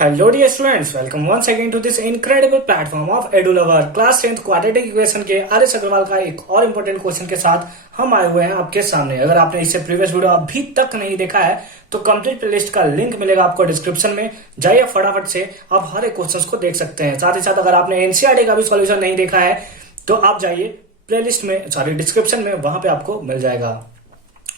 Hello dear students, welcome once again to this incredible platform of EduLover। Class 10th quadratic equation के RS. Agarwal का एक और important question के साथ हम आए हुए हैं आपके सामने। अगर आपने इससे प्रीवियस वीडियो अभी तक नहीं देखा है तो कंप्लीट प्लेलिस्ट का लिंक मिलेगा आपको डिस्क्रिप्शन में, जाइए फटाफट से आप हर एक क्वेश्चन को देख सकते हैं। साथ ही साथ अगर आपने एनसीईआरटी का भी सॉल्यूशन नहीं देखा है तो आप जाइए प्लेलिस्ट में, डिस्क्रिप्शन में, वहां पे आपको मिल जाएगा।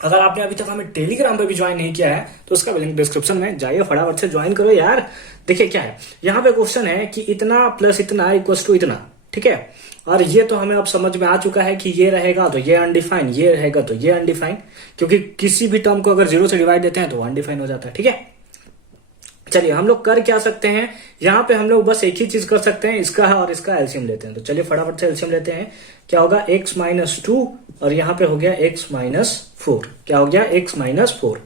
अगर आपने अभी तक हमें टेलीग्राम पे भी ज्वाइन नहीं किया है तो उसका भी लिंक डिस्क्रिप्शन में, जाइए फटाफट से ज्वाइन करो यार। देखिए क्या है, यहाँ पे क्वेश्चन है कि इतना प्लस इतना इक्वल्स टू इतना, ठीक है। और ये तो हमें अब समझ में आ चुका है कि ये रहेगा तो ये अनडिफाइन, ये रहेगा तो ये अनडिफाइन, क्योंकि किसी भी टर्म को अगर जीरो से डिवाइड देते हैं तो अनडिफाइन हो जाता है, ठीक है। चलिए हम लोग कर क्या सकते हैं, यहाँ पे हम लोग बस एक ही चीज कर सकते हैं, इसका और इसका एलसीएम लेते हैं। तो चलिए फटाफट से एलसीएम लेते हैं। क्या होगा, x माइनस 2 और यहाँ पे हो गया x माइनस 4। क्या हो गया, x माइनस 4।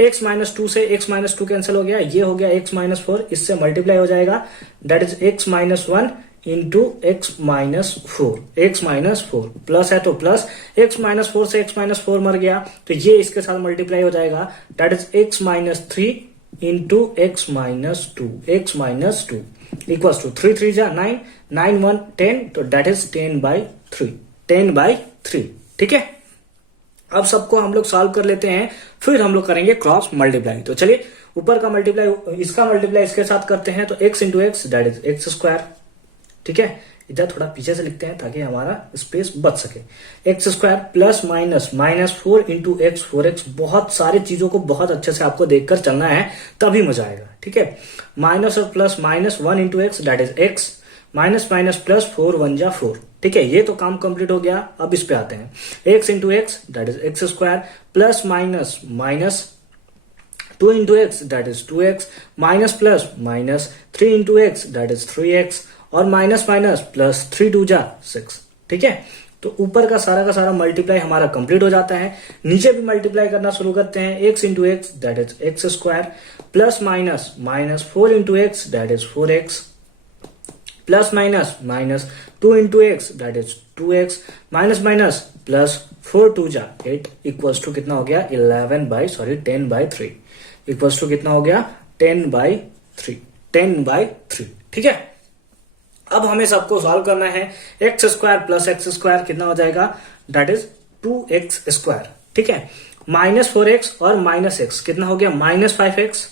x माइनस 2 से x माइनस 2 कैंसिल हो गया, ये हो गया x माइनस 4, इससे मल्टीप्लाई हो जाएगा, that is x minus 1 into x minus 4। x minus 4 plus है तो प्लस, x माइनस 4 से x माइनस 4 मर गया तो ये इसके साथ मल्टीप्लाई हो जाएगा, that is x minus 3 into x minus 2। x minus 2 equals to 3 3 जा 9, 9 1 10, तो दैट इज 10/3, 10/3, ठीक है। अब सबको हम लोग सॉल्व कर लेते हैं, फिर हम लोग करेंगे क्रॉस मल्टीप्लाई। तो चलिए ऊपर का मल्टीप्लाई इसका मल्टीप्लाई इसके साथ करते हैं, तो x into x that is x square, ठीक है। इधर थोड़ा पीछे से लिखते हैं ताकि हमारा स्पेस बच सके। X square plus minus minus 4 into x 4x, बहुत सारी चीजों को बहुत अच्छे से आपको देखकर चलना है तभी मजा आएगा, ठीक है। माइनस और plus minus 1 into x that is x, minus minus plus 4 1 जा 4, ठीक है। ये तो काम कंप्लीट हो गया। अब इस पे आते हैं, x into x that is x square plus minus minus 2 into x that is 2x, minus plus minus 3 into x that is 3x, और माइनस माइनस प्लस 3 2 जा 6, ठीक है। तो ऊपर का सारा मल्टीप्लाई हमारा कंप्लीट हो जाता है। नीचे भी मल्टीप्लाई करना शुरू करते हैं, x into x that is x square plus minus minus 4 into x that is 4x, plus minus minus 2 into x that is 2x, minus minus plus 4 2 जा 8 इक्वल्स टू कितना हो गया, 10/3 इक्वल्स टू कितना हो गया, 10/3, ठीक है। अब हमें सबको सॉल्व करना है। X square plus x square कितना हो जाएगा, दैट इज 2x स्क्वायर, ठीक है। माइनस 4x और माइनस एक्स कितना हो गया, माइनस 5x,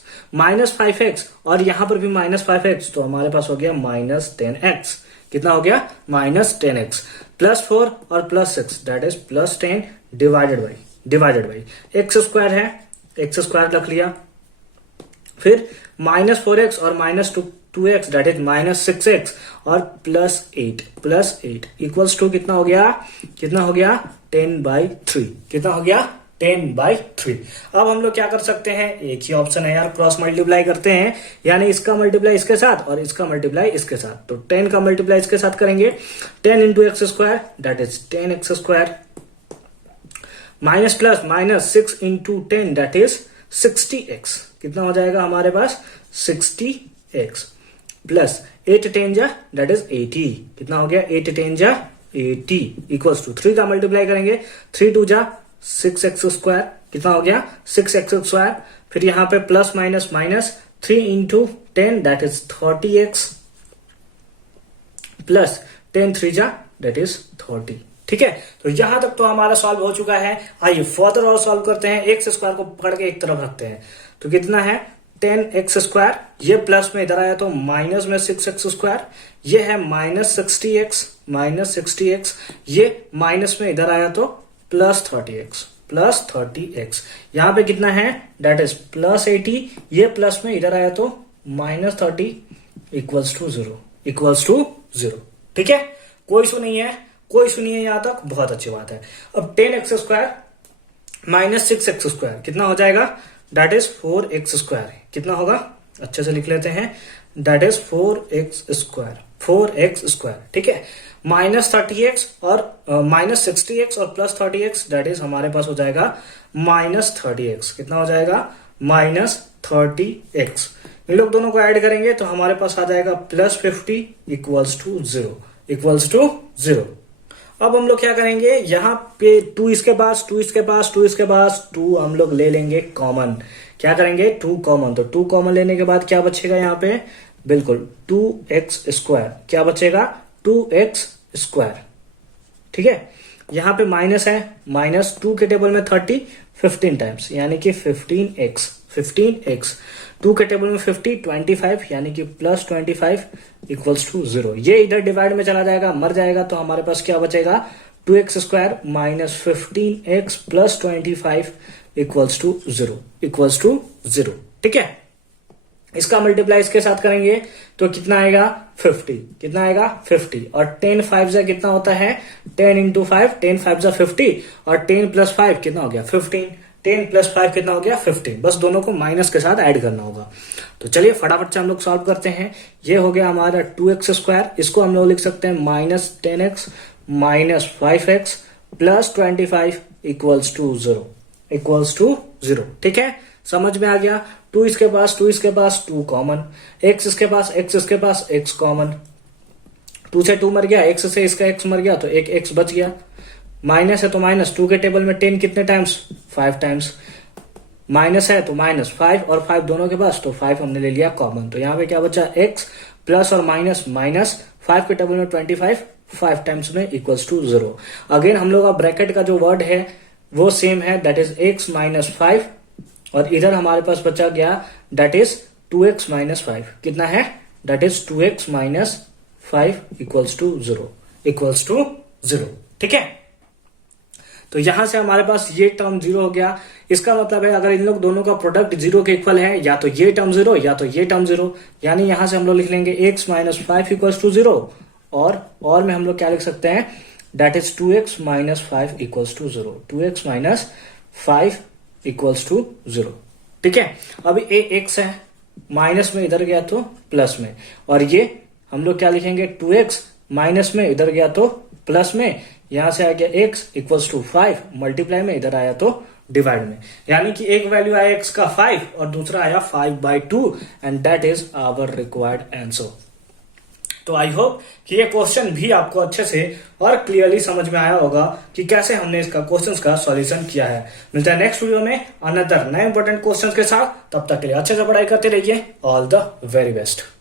और यहां पर भी माइनस 5x, तो हमारे पास हो गया माइनस 10x, कितना हो गया, माइनस 10x, प्लस 4 और plus 6 that is plus 10 divided by x square है, एक्स स्क्वायर रख लिया, फिर माइनस 4x और minus 2x that is minus 6x, और प्लस 8 इक्वल्स टू कितना हो गया 10/3, कितना हो गया 10/3। अब हम लोग क्या कर सकते हैं, एक ही ऑप्शन है यार, क्रॉस मल्टीप्लाई करते हैं, यानी इसका मल्टीप्लाई इसके साथ और इसका मल्टीप्लाई इसके साथ। तो 10 का मल्टीप्लाई इसके साथ करेंगे, 10 into x square that is 10x square, minus plus minus 6 into 10 that is 60x, कितना हो जाएगा हमारे पास 60x, प्लस 8 10 जा दैट इज 80, कितना हो गया 8 10 जा 80 इक्वल्स टू 3 का मल्टीप्लाई करेंगे, 3 2 जा 6x स्क्वायर, कितना हो गया 6x स्क्वायर, फिर यहां पे plus minus minus 3 into 10 that is 30x, plus 10 3 जा दैट इज 30, ठीक है। तो यहां तक तो हमारा सॉल्व हो चुका है। आइए फर्दर और सॉल्व करते हैं। एक्स स्क्वायर को पकड़ के एक तरफ रखते हैं, तो कितना है 10x स्क्वायर, ये प्लस में इधर आया तो माइनस में 6x स्क्वायर, ये है माइनस 60x, ये माइनस में इधर आया तो प्लस 30x, यहां पे कितना है दैट इज प्लस 80, ये प्लस में इधर आया तो माइनस 30 इक्वल्स टू 0, ठीक है। कोई इशू नहीं है यहां तक, बहुत अच्छी बात है। अब 10x square minus 6x square कितना हो जाएगा, दैट इज 4x स्क्वायर, कितना होगा अच्छे से लिख लेते हैं, दैट इज 4x स्क्वायर, ठीक है। माइनस 30x और माइनस 60x और प्लस 30x दैट इज हमारे पास हो जाएगा माइनस 30x, कितना हो जाएगा माइनस 30x। इन लोग दोनों को ऐड करेंगे तो हमारे पास आ जाएगा प्लस 50 इक्वल्स टू 0। अब हम लोग क्या करेंगे, यहाँ पे 2 इसके पास 2 हम लोग ले लेंगे कॉमन, क्या करेंगे 2 कॉमन, तो 2 कॉमन लेने के बाद क्या बचेगा यहाँ पे, बिल्कुल 2x², क्या बचेगा 2x²। ठीक है, यहाँ पे माइनस है, -2 के टेबल में 30 15 टाइम्स यानी कि 15x। 2 के टेबल में 50 25 यानी कि +25 = 0। ये इधर डिवाइड में चला जाएगा, मर जाएगा, तो हमारे पास क्या बचेगा 2x² -15x + 25 = 0। ठीक है, इसका मल्टीप्लाई इसके साथ करेंगे तो कितना आएगा 50, कितना आएगा 50, और 10 5 जा कितना होता है 10 × 5, 10 5 जा 50, और 10 + 5 कितना हो गया 15, 10 + 5 कितना हो गया 15। बस दोनों को माइनस के साथ ऐड करना होगा। तो चलिए फटाफट से हम लोग सॉल्व करते हैं। ये हो गया हमारा 2x², इसको हम लोग लिख सकते हैं -10x -5x + 25 = 0। ठीक है, समझ में आ गया। 2 इसके पास 2 कॉमन, x इसके पास x कॉमन, 2 से 2 मर गया, x से इसका x मर गया, तो एक x बच गया। माइनस है तो माइनस, 2 के टेबल में 10 कितने टाइम्स 5 टाइम्स, माइनस है तो -5 और 5 दोनों के पास, तो 5 हमने ले लिया कॉमन। तो यहाँ पे क्या बचा x प्लस और माइनस, 5 के टेबल में 25 5 टाइम्स में =0। अगेन हम लोग का ब्रैकेट का जो वर्ड है वो सेम है, दैट इज x - 5, और इधर हमारे पास बचा गया दैट इज 2x - 5, कितना है दैट इज 2x - 5 = 0। ठीक है, तो यहां से हमारे पास ये टर्म 0 हो गया। इसका मतलब है अगर इन लोग दोनों का प्रोडक्ट 0 के इक्वल है, या तो ये टर्म 0 या तो ये टर्म 0, यानी यहां से हम लोग लिख लेंगे x - 5 = 0, और में हम लोग क्या लिख सकते हैं दैट इज 2x - 5 = 0, 2x - 5 = 0। ठीक है, अभी x है, माइनस में इधर गया तो प्लस में, और ये हम लोग क्या लिखेंगे 2x माइनस में इधर गया तो प्लस में, यहां से आ गया x = 5, मल्टीप्लाई में इधर आया तो डिवाइड में, यानी कि एक वैल्यू आया x का 5 और दूसरा आया 5/2, and that is our required answer. तो आई होप कि ये क्वेश्चन भी आपको अच्छे से और क्लियरली समझ में आया होगा कि कैसे हमने इसका क्वेश्चंस का सॉल्यूशन किया है। मिलता है नेक्स्ट वीडियो में अनदर नए इंपॉर्टेंट क्वेश्चंस के साथ, तब तक के लिए अच्छे से पढ़ाई करते रहिए। All the very best.